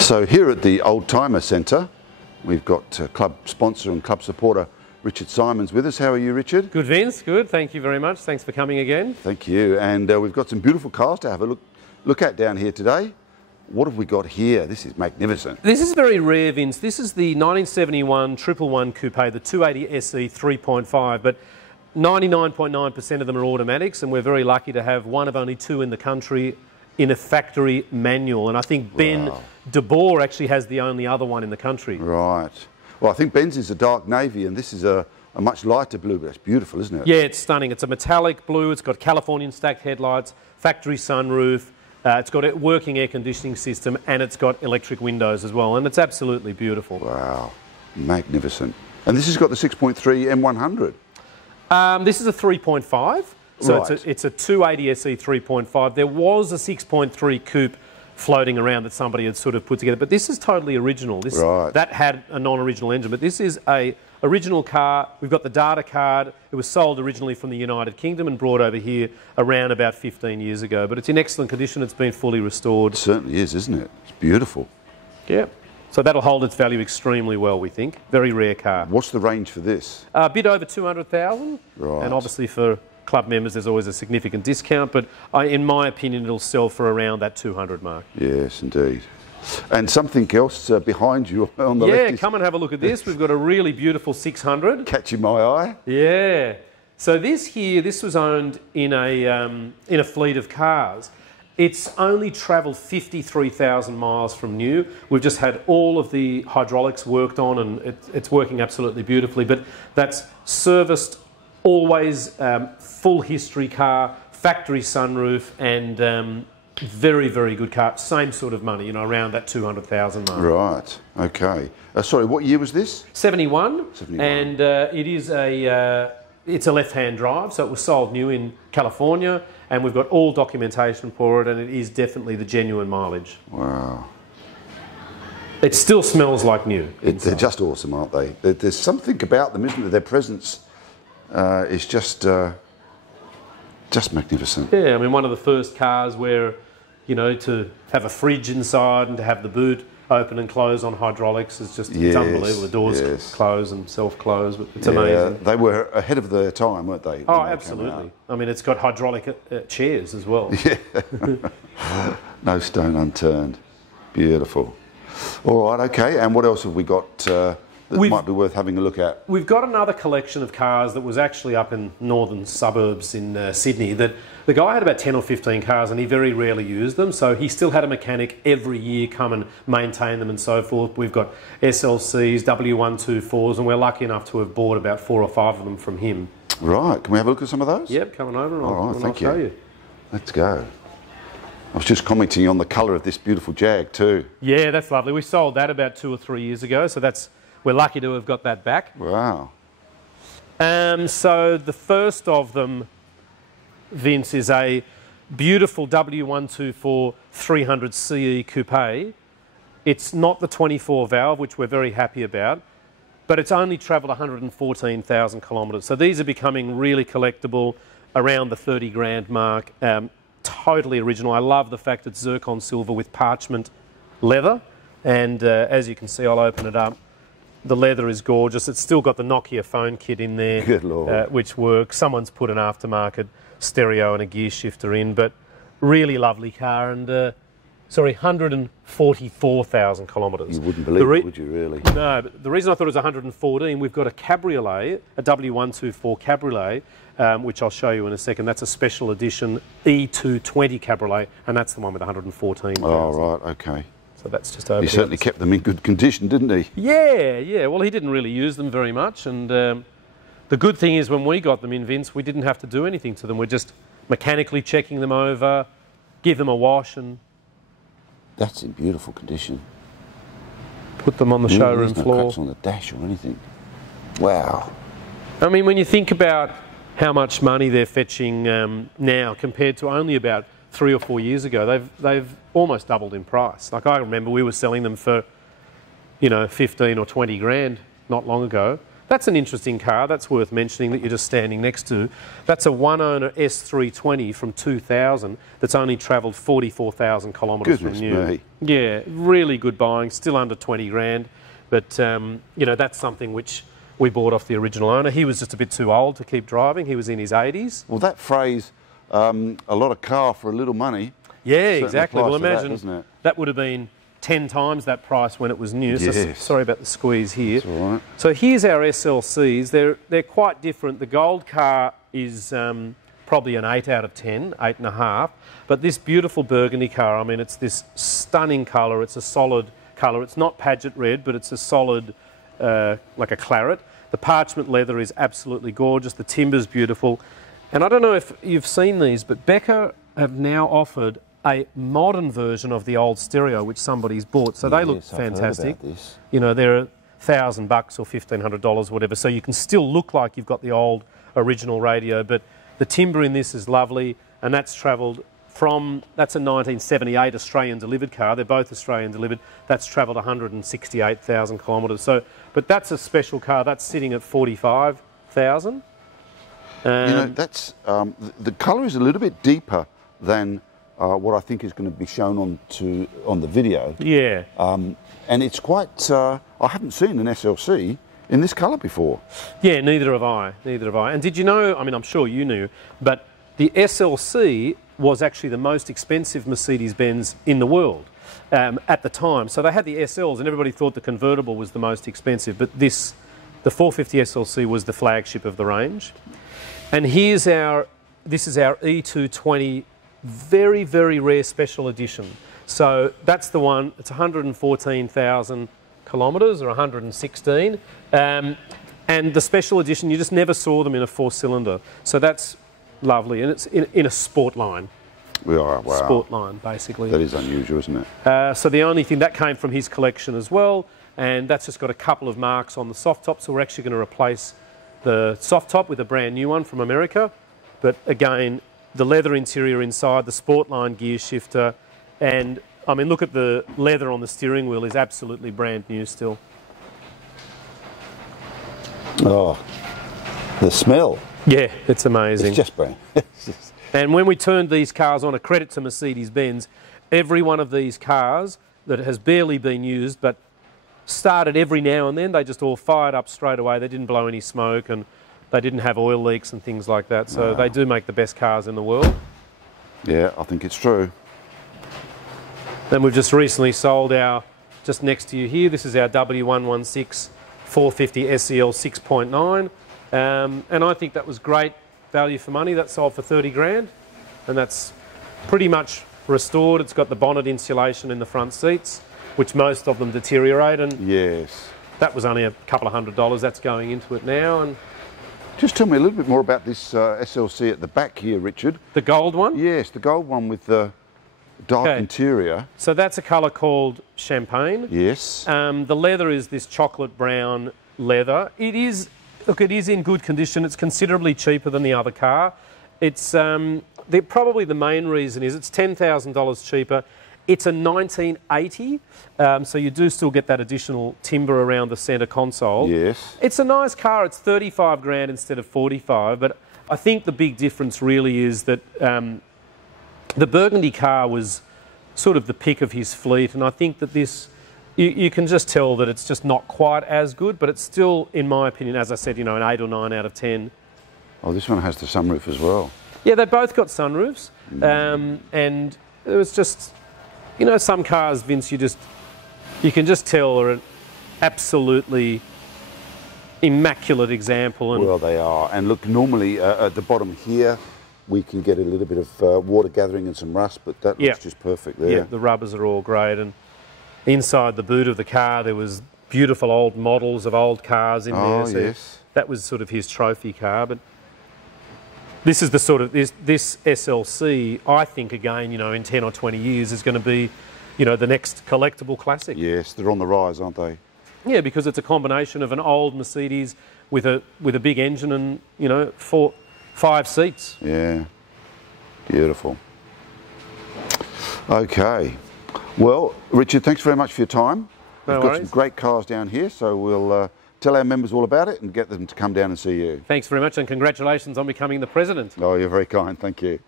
So here at the Oldtimer Centre, we've got club sponsor and club supporter Richard Simons with us. How are you, Richard? Good, Vince. Good. Thank you very much. Thanks for coming again. Thank you. And we've got some beautiful cars to have a look at down here today. What have we got here? This is magnificent. This is very rare, Vince. This is the 1971 111 Coupe, the 280 SE 3.5, but 99.9% of them are automatics, and we're very lucky to have one of only two in the country in a factory manual. And I think Ben de Boer actually has the only other one in the country. Right. Well, I think Ben's is a dark navy, and this is a much lighter blue, but it's beautiful, isn't it? Yeah, it's stunning. It's a metallic blue. It's got Californian stacked headlights, factory sunroof. It's got a working air conditioning system, and it's got electric windows as well, and it's absolutely beautiful. Wow, magnificent. And this has got the 6.3 M100. This is a 3.5, so Right. it's a 280 SE 3.5. There was a 6.3 coupe floating around that somebody had sort of put together, but this is totally original. That had a non-original engine, but this is a original car. We've got the data card. It was sold originally from the United Kingdom and brought over here around about 15 years ago, but it's in excellent condition. It's been fully restored. It certainly is, isn't it? It's beautiful. Yeah. So that'll hold its value extremely well, we think. Very rare car. What's the range for this? A bit over 200,000. Right. And obviously for club members there's always a significant discount, but in my opinion it'll sell for around that 200 mark. Yes, indeed. And something else behind you on the left. Yeah, come and have a look at this. We've got a really beautiful 600. Catching my eye. Yeah. So this was owned in a fleet of cars. It's only travelled 53,000 miles from new. We've just had all of the hydraulics worked on, and it's working absolutely beautifully. But that's serviced, always full history car, factory sunroof, and very, very good car. Same sort of money, you know, around that 200,000 mark. Right. Okay. Sorry, what year was this? 71. 71. And it is it's a left-hand drive, so it was sold new in California, and we've got all documentation for it, and it is definitely the genuine mileage. Wow. It still smells like new. They're just awesome, aren't they? There's something about them, isn't there? Their presence is just magnificent. Yeah, I mean, one of the first cars where, you know, to have a fridge inside and to have the boot open and close on hydraulics is just it's unbelievable. The doors close and self-close, but it's amazing. They were ahead of their time, weren't they? Oh, absolutely. I mean, it's got hydraulic chairs as well. Yeah. No stone unturned. Beautiful. All right, okay. And what else have we got that might be worth having a look at? We've got another collection of cars that was actually up in northern suburbs in Sydney that the guy had about 10 or 15 cars and he very rarely used them, so he still had a mechanic every year come and maintain them and so forth. We've got SLCs, W124s, and we're lucky enough to have bought about 4 or 5 of them from him. Right, can we have a look at some of those? Yep, coming over and I'll thank show you. Let's go. I was just commenting on the colour of this beautiful Jag too. Yeah, that's lovely. We sold that about 2 or 3 years ago, so we're lucky to have got that back. Wow. So the first of them, Vince, is a beautiful W124 300 CE Coupe. It's not the 24 valve, which we're very happy about, but it's only travelled 114,000 kilometres. So these are becoming really collectible around the 30 grand mark. Totally original. I love the fact it's zircon silver with parchment leather, and as you can see, I'll open it up. The leather is gorgeous. It's still got the Nokia phone kit in there, Good Lord. Which works. Someone's put an aftermarket stereo and a gear shifter in, but really lovely car. And sorry, 144,000 kilometres. You wouldn't believe it, would you, really? No, but the reason I thought it was 114, we've got a cabriolet, a W124 cabriolet, which I'll show you in a second. That's a special edition E220 cabriolet, and that's the one with 114,000. Oh, right, okay. So that's just over. He certainly kept them in good condition, didn't he? Yeah, yeah. Well, he didn't really use them very much, and the good thing is when we got them in, Vince, we didn't have to do anything to them. We're just mechanically checking them over, give them a wash, and that's in beautiful condition. Put them on the showroom floor. floor. No cracks on the dash or anything. Wow. I mean, when you think about how much money they're fetching now compared to only about 3 or 4 years ago, they've almost doubled in price. Like, I remember we were selling them for, you know, 15 or 20 grand not long ago. That's an interesting car. That's worth mentioning that you're just standing next to. That's a one-owner S320 from 2000 that's only travelled 44,000 kilometres from new. Goodness me. Yeah, really good buying, still under 20 grand. But, you know, that's something which we bought off the original owner. He was just a bit too old to keep driving. He was in his 80s. Well, that phrase, a lot of car for a little money. Yeah, exactly. Well, imagine that, that would have been 10 times that price when it was new. Yes. So, sorry about the squeeze here. That's all right. So here's our SLCs. They're quite different. The gold car is probably an 8 out of 10, 8.5. But this beautiful burgundy car, I mean, it's this stunning colour. It's a solid colour. It's not Paget red, but it's a solid, like a claret. The parchment leather is absolutely gorgeous. The timber's beautiful. And I don't know if you've seen these, but Becker have now offered a modern version of the old stereo, which somebody's bought. So they look fantastic. You know, they're $1,000 or $1,500, whatever. So you can still look like you've got the old original radio, but the timber in this is lovely, and that's travelled from, that's a 1978 Australian delivered car. They're both Australian delivered. That's travelled 168,000 kilometres. So, but that's a special car. That's sitting at 45,000. You know, that's the colour is a little bit deeper than what I think is going to be shown on the video. Yeah. And it's quite. I haven't seen an SLC in this colour before. Yeah, neither have I. Neither have I. And did you know? I mean, I'm sure you knew, but the SLC was actually the most expensive Mercedes-Benz in the world at the time. So they had the SLs, and everybody thought the convertible was the most expensive. But the 450 SLC was the flagship of the range. And this is our E220, very, very rare special edition. So that's the one, it's 114,000 kilometres or 116. And the special edition, you just never saw them in a 4-cylinder. So that's lovely. And it's in a sport line. Wow. Sport line, basically. That is unusual, isn't it? So the only thing, that came from his collection as well. And that's just got a couple of marks on the soft top. So we're actually going to replace the soft top with a brand new one from America. But again, the leather interior inside, the Sportline gear shifter, and I mean, look at the leather on the steering wheel is absolutely brand new still. Oh, the smell. Yeah, it's amazing. It's just brand. And when we turned these cars on, a credit to Mercedes-Benz, every one of these cars that has barely been used, but started every now and then, they just all fired up straight away. They didn't blow any smoke, and they didn't have oil leaks and things like that. So they do make the best cars in the world. Yeah, I think it's true. Then we've just recently sold just next to you here, this is our W116 450 SEL 6.9. And I think that was great value for money. That sold for 30 grand. And that's pretty much restored. It's got the bonnet insulation in the front seats, which most of them deteriorate. And yes, that was only a couple of $100. That's going into it now. And just tell me a little bit more about this SLC at the back here, Richard. The gold one? Yes, the gold one with the dark interior. So that's a colour called champagne. Yes. The leather is this chocolate brown leather. It is in good condition. It's considerably cheaper than the other car. It's probably the main reason is it's $10,000 cheaper. It's a 1980, so you do still get that additional timber around the centre console. Yes. It's a nice car. It's 35 grand instead of 45, but I think the big difference really is that the burgundy car was sort of the pick of his fleet, and I think that this, you can just tell that it's just not quite as good, but it's still, in my opinion, as I said, you know, an 8 or 9 out of 10. Oh, this one has the sunroof as well. Yeah, they both got sunroofs, and it was just, you know, some cars, Vince, you can just tell are an absolutely immaculate example. And well, they are. And look, normally at the bottom here, we can get a little bit of water gathering and some rust, but that looks just perfect there. Yeah, the rubbers are all great. And inside the boot of the car, there was beautiful old models of old cars in there. Oh, so yes. That was sort of his trophy car. But this is the sort of, this SLC, I think, again, you know, in 10 or 20 years is going to be, you know, the next collectible classic. Yes, they're on the rise, aren't they? Yeah, because it's a combination of an old Mercedes with a big engine and, you know, 5 seats. Yeah, beautiful. Okay. Well, Richard, thanks very much for your time. No We've got worries. some great cars down here, so we'll tell our members all about it and get them to come down and see you. Thanks very much, and congratulations on becoming the president. Oh, you're very kind. Thank you.